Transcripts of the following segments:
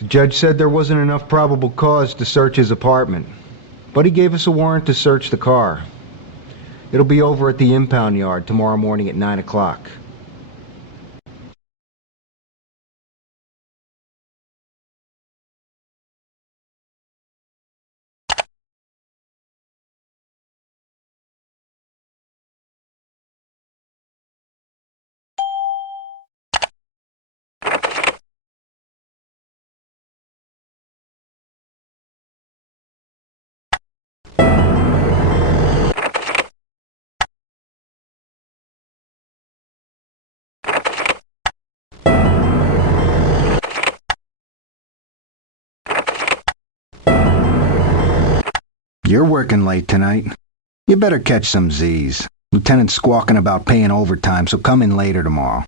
The judge said there wasn't enough probable cause to search his apartment, but he gave us a warrant to search the car. It'll be over at the impound yard tomorrow morning at 9 o'clock. You're working late tonight. You better catch some Z's. Lieutenant's squawking about paying overtime, so come in later tomorrow.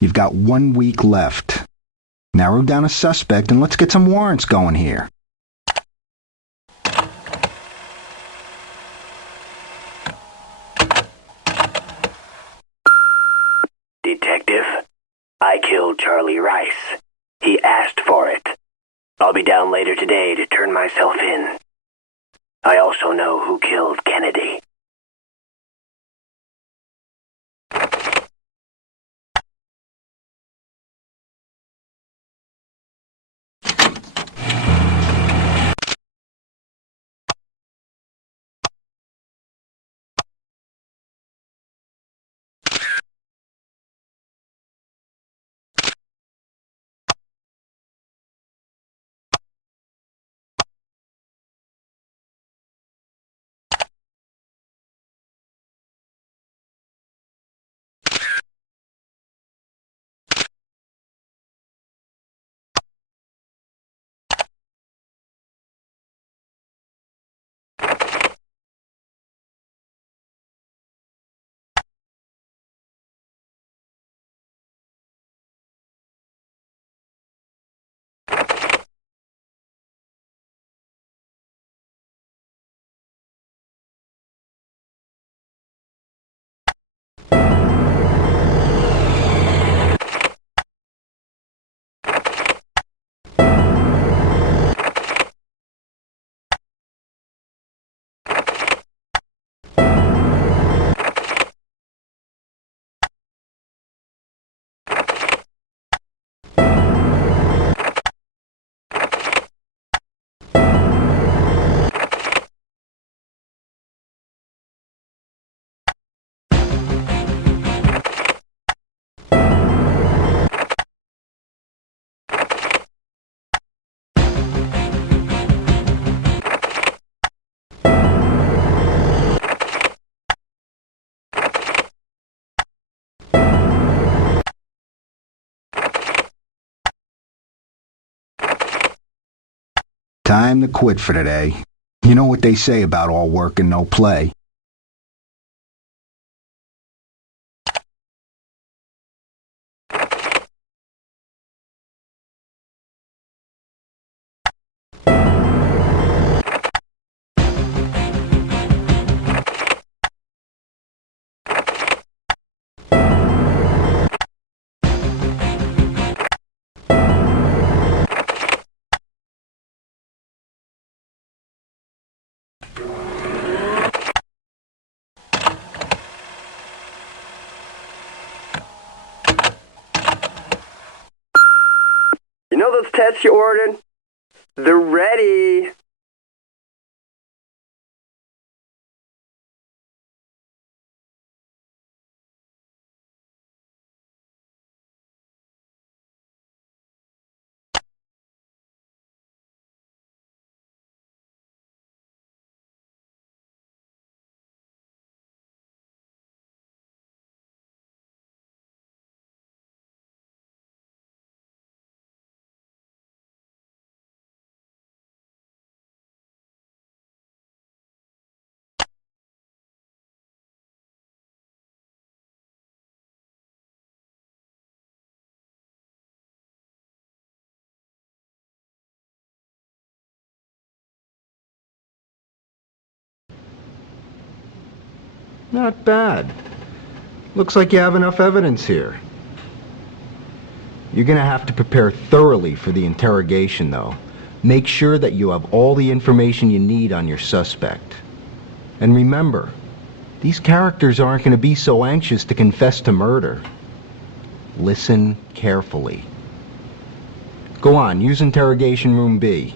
You've got 1 week left. Narrow down a suspect and let's get some warrants going here. Detective, I killed Charlie Rice. He asked for it. I'll be down later today to turn myself in. I also know who killed Kennedy. Time to quit for today. You know what they say about all work and no play. You know those tests you ordered? They're ready. Not bad. Looks like you have enough evidence here. You're gonna have to prepare thoroughly for the interrogation, though. Make sure that you have all the information you need on your suspect. And remember, these characters aren't gonna be so anxious to confess to murder. Listen carefully. Go on, use interrogation room B.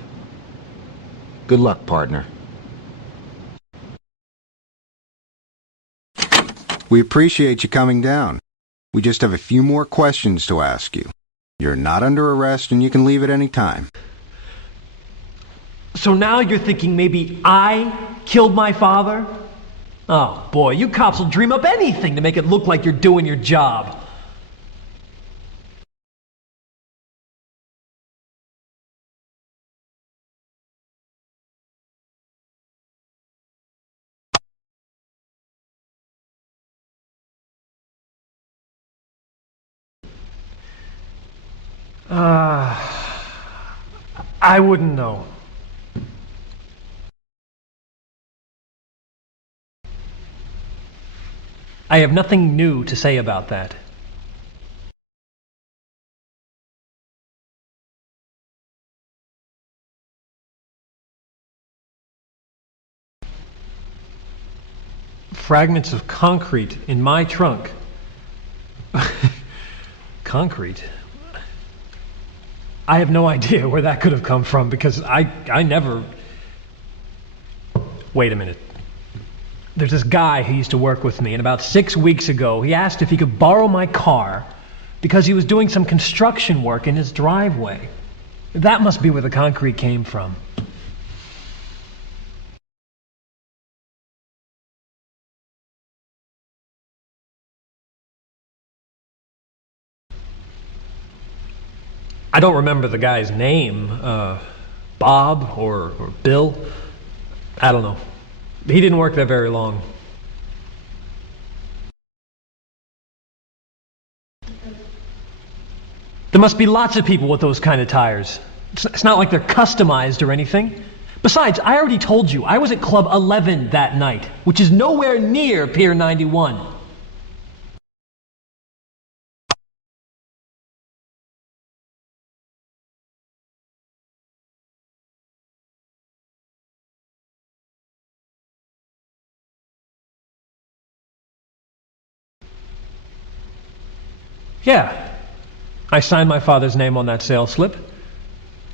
Good luck, partner. We appreciate you coming down. We just have a few more questions to ask you. You're not under arrest and you can leave at any time. So now you're thinking maybe I killed my father? Oh boy, you cops will dream up anything to make it look like you're doing your job. I wouldn't know. I have nothing new to say about that. Fragments of concrete in my trunk. Concrete? I have no idea where that could have come from because I never... Wait a minute. There's this guy who used to work with me, and about 6 weeks ago, he asked if he could borrow my car because he was doing some construction work in his driveway. That must be where the concrete came from. I don't remember the guy's name. Bob or Bill? I don't know. He didn't work there very long. There must be lots of people with those kind of tires. It's not like they're customized or anything. Besides, I already told you, I was at Club 11 that night, which is nowhere near Pier 91. Yeah, I signed my father's name on that sales slip.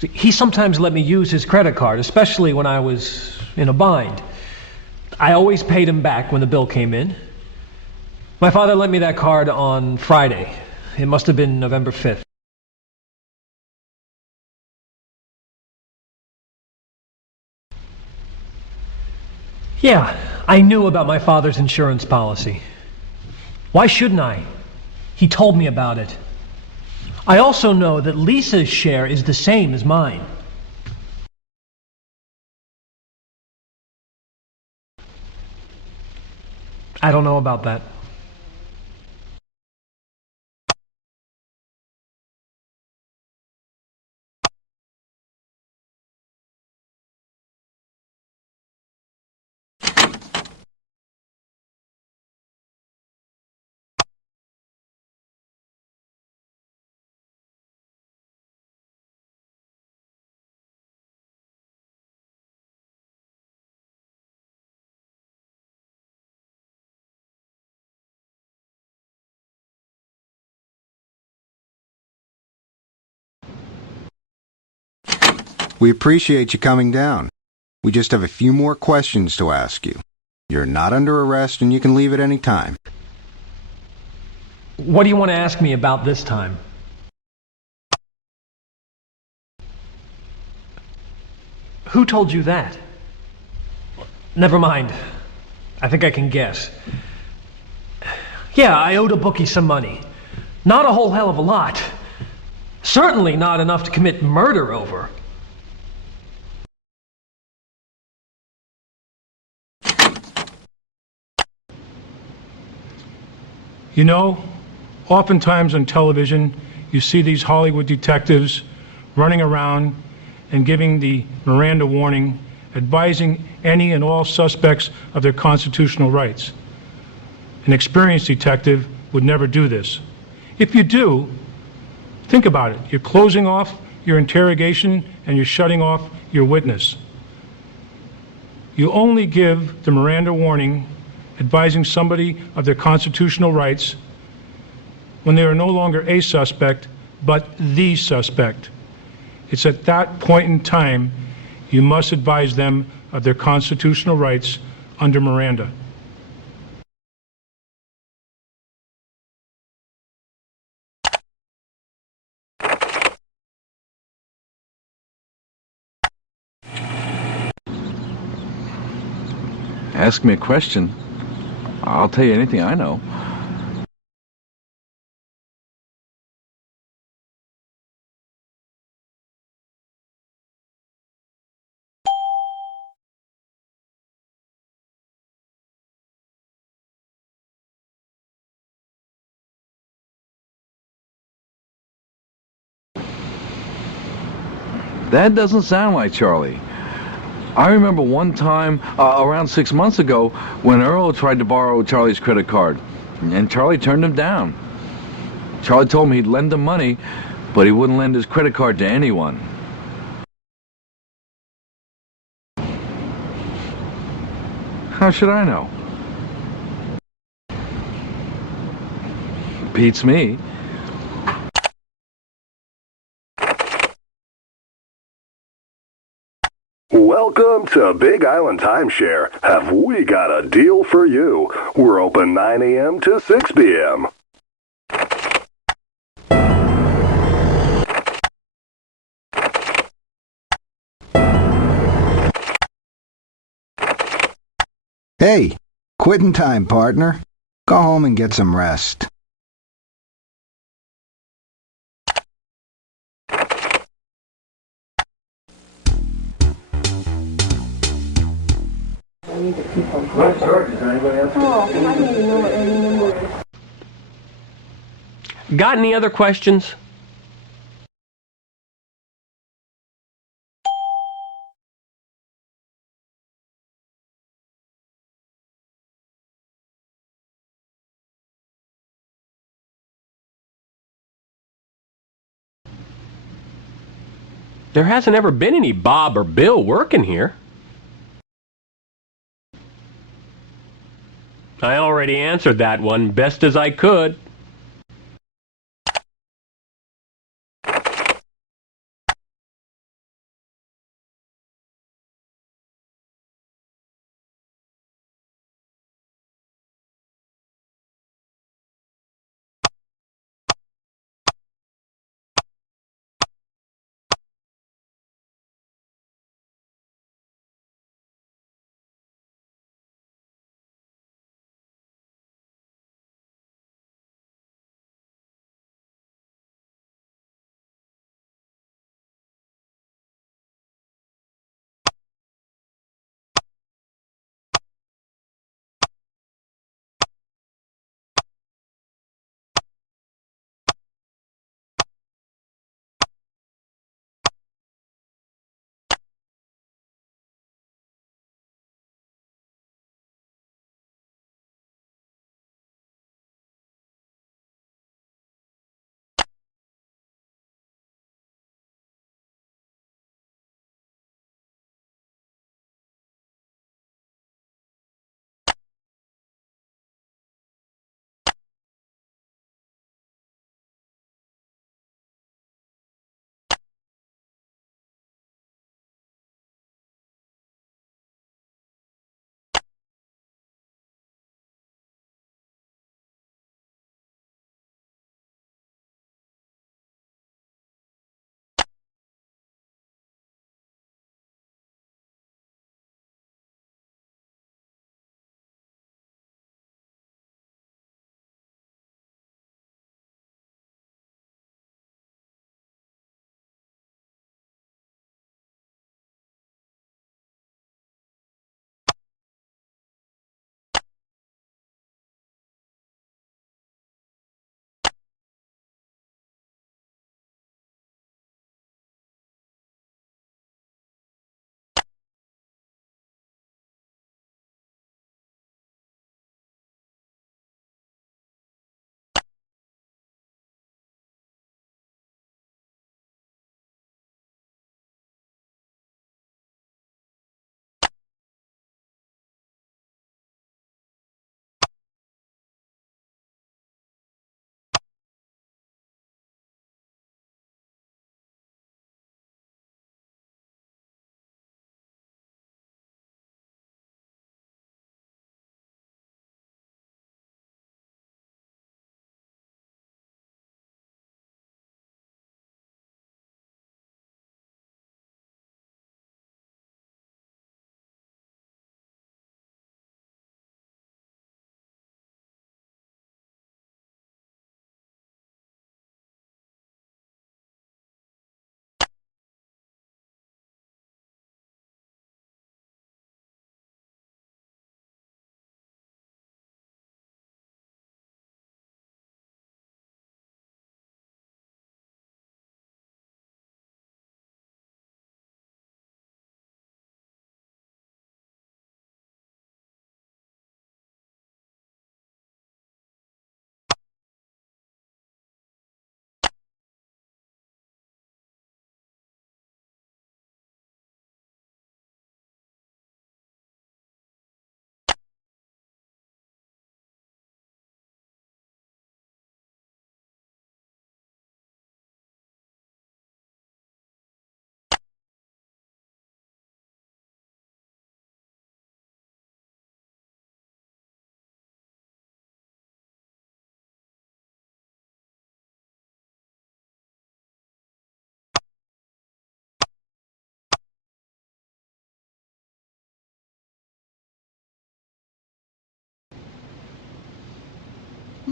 He sometimes let me use his credit card, especially when I was in a bind. I always paid him back when the bill came in. My father lent me that card on Friday. It must have been November 5th. Yeah, I knew about my father's insurance policy. Why shouldn't I? He told me about it. I also know that Lisa's share is the same as mine. I don't know about that. We appreciate you coming down. We just have a few more questions to ask you. You're not under arrest and you can leave at any time. What do you want to ask me about this time? Who told you that? Never mind. I think I can guess. Yeah, I owed a bookie some money. Not a whole hell of a lot. Certainly not enough to commit murder over. You know, oftentimes on television, you see these Hollywood detectives running around and giving the Miranda warning, advising any and all suspects of their constitutional rights. An experienced detective would never do this. If you do, think Think about it. You're closing off your interrogation and you're shutting off your witness. You only give the Miranda warning advising somebody of their constitutional rights when they are no longer a suspect, but the suspect. It's at that point in time you must advise them of their constitutional rights under Miranda. Ask me a question. I'll tell you anything I know. That doesn't sound like Charlie. I remember one time, around 6 months ago, when Earl tried to borrow Charlie's credit card, and Charlie turned him down. Charlie told him he'd lend him money, but he wouldn't lend his credit card to anyone. How should I know? Beats me. Welcome to Big Island Timeshare. Have we got a deal for you? We're open 9 a.m. to 6 p.m. Hey, quitting time, partner. Go home and get some rest. Got any other questions? There hasn't ever been any Bob or Bill working here. I already answered that one best as I could.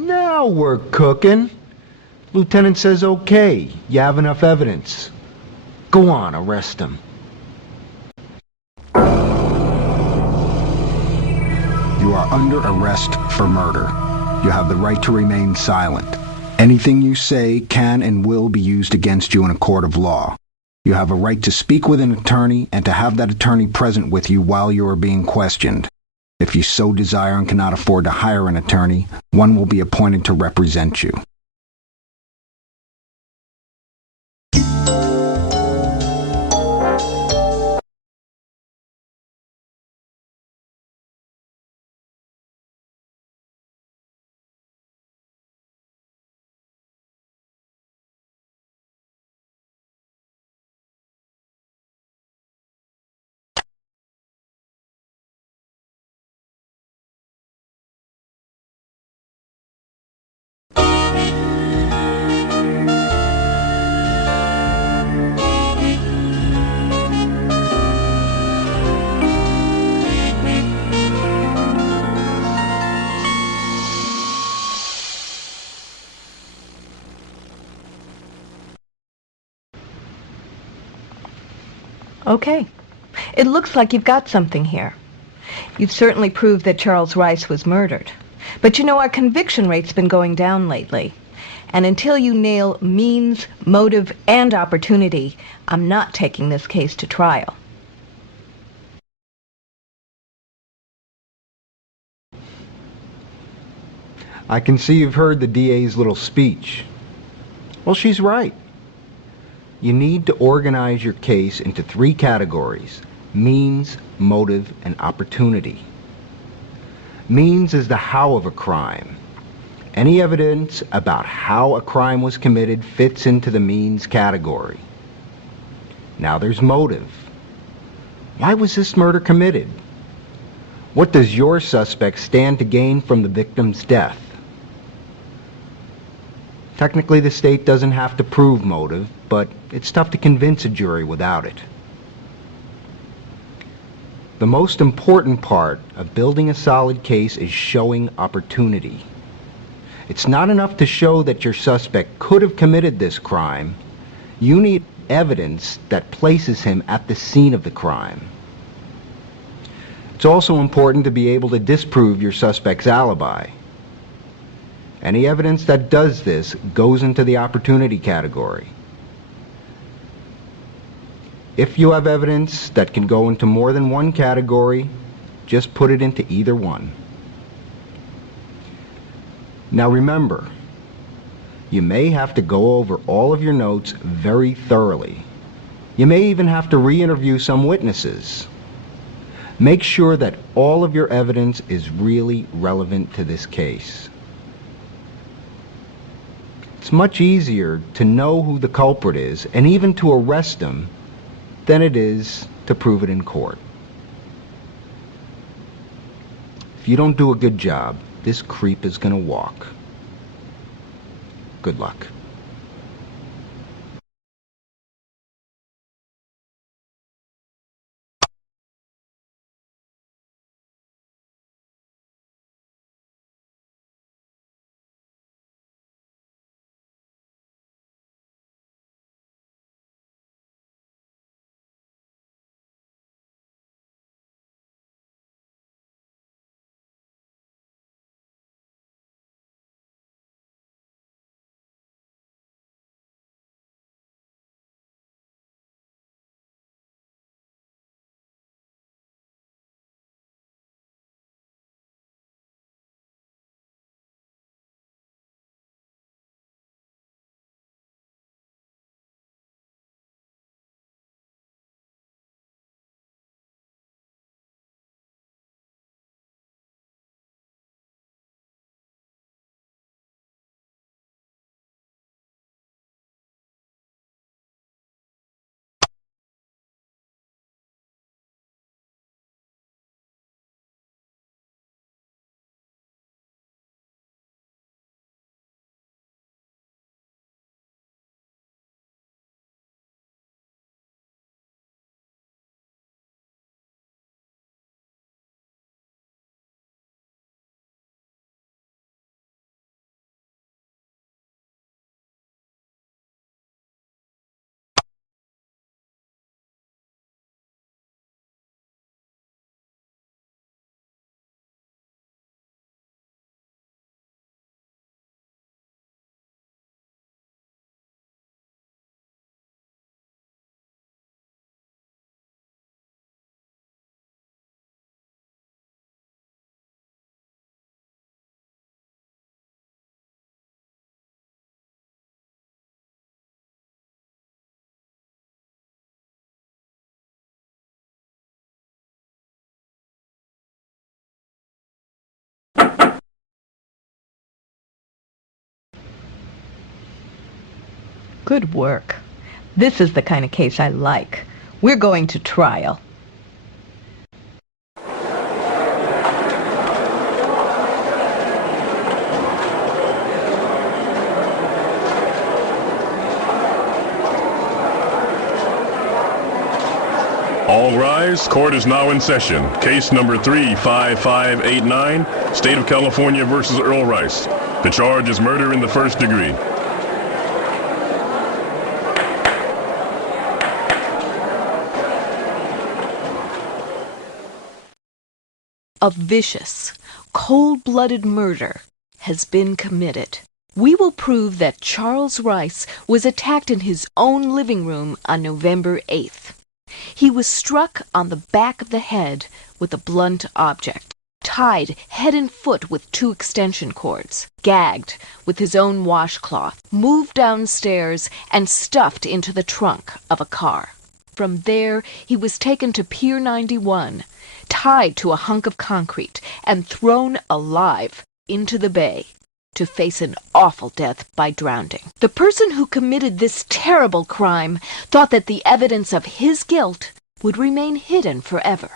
Now we're cooking. Lieutenant says okay. You have enough evidence. Go on, arrest him. You are under arrest for murder. You have the right to remain silent. Anything you say can and will be used against you in a court of law. You have a right to speak with an attorney and to have that attorney present with you while you are being questioned. If you so desire and cannot afford to hire an attorney, one will be appointed to represent you. Okay. It looks like you've got something here. You've certainly proved that Charles Rice was murdered. But you know, our conviction rate's been going down lately. And until you nail means, motive, and opportunity, I'm not taking this case to trial. I can see you've heard the DA's little speech. Well, she's right. You need to organize your case into 3 categories: means, motive, and opportunity. Means is the how of a crime. Any evidence about how a crime was committed fits into the means category. Now there's motive. Why was this murder committed? What does your suspect stand to gain from the victim's death? Technically, the state doesn't have to prove motive, but it's tough to convince a jury without it. The most important part of building a solid case is showing opportunity. It's not enough to show that your suspect could have committed this crime. You need evidence that places him at the scene of the crime. It's also important to be able to disprove your suspect's alibi. Any evidence that does this goes into the opportunity category. If you have evidence that can go into more than one category, just put it into either one. Now remember, you may have to go over all of your notes very thoroughly. You may even have to re-interview some witnesses. Make sure that all of your evidence is really relevant to this case. It's much easier to know who the culprit is and even to arrest him than it is to prove it in court. If you don't do a good job, this creep is going to walk. Good luck. Good work. This is the kind of case I like. We're going to trial. All rise. Court is now in session. Case number 35589, State of California versus Earl Rice. The charge is murder in the first degree. A vicious, cold-blooded murder has been committed. We will prove that Charles Rice was attacked in his own living room on November 8th. He was struck on the back of the head with a blunt object, tied head and foot with 2 extension cords, gagged with his own washcloth, moved downstairs, and stuffed into the trunk of a car. From there, he was taken to Pier 91, tied to a hunk of concrete, and thrown alive into the bay to face an awful death by drowning. The person who committed this terrible crime thought that the evidence of his guilt would remain hidden forever.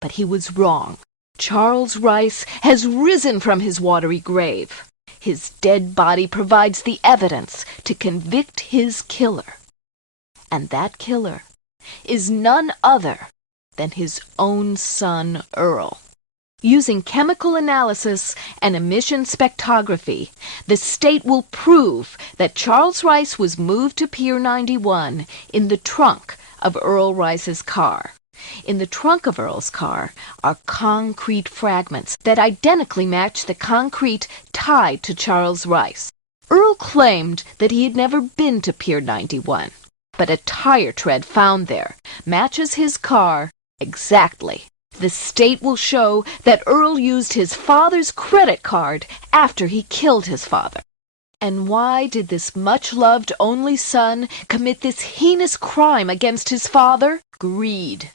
But he was wrong. Charles Rice has risen from his watery grave. His dead body provides the evidence to convict his killer. And that killer is none other than his own son, Earl. Using chemical analysis and emission spectrography, the state will prove that Charles Rice was moved to Pier 91 in the trunk of Earl Rice's car. In the trunk of Earl's car are concrete fragments that identically match the concrete tied to Charles Rice. Earl claimed that he had never been to Pier 91, but a tire tread found there matches his car exactly. The state will show that Earl used his father's credit card after he killed his father. And why did this much-loved only son commit this heinous crime against his father? Greed.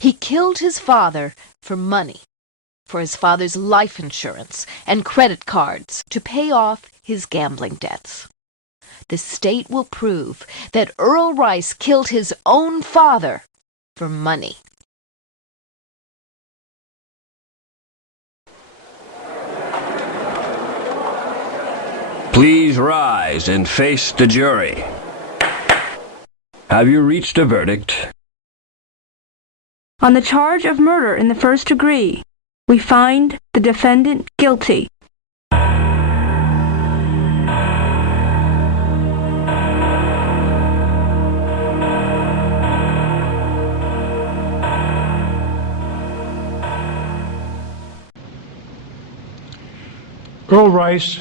He killed his father for money, for his father's life insurance and credit cards to pay off his gambling debts. The state will prove that Earl Rice killed his own father for money. Please rise and face the jury. Have you reached a verdict? On the charge of murder in the first degree, we find the defendant guilty. Earl Rice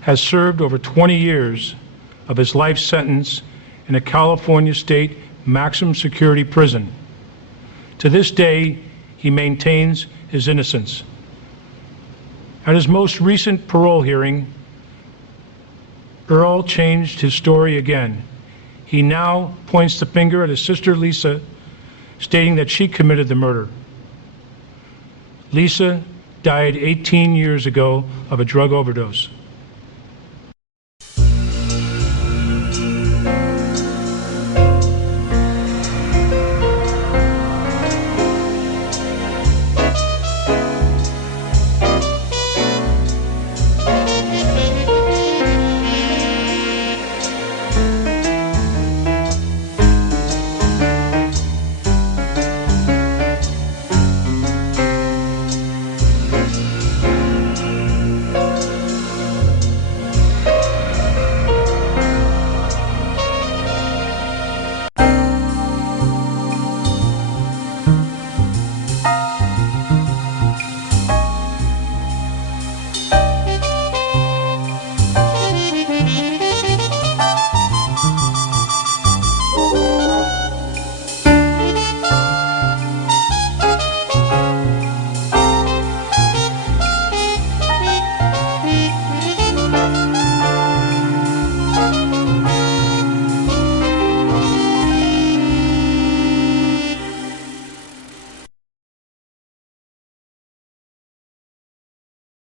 has served over 20 years of his life sentence in a California state maximum security prison. To this day, he maintains his innocence. At his most recent parole hearing, Earl changed his story again. He now points the finger at his sister Lisa, stating that she committed the murder. Lisa died 18 years ago of a drug overdose.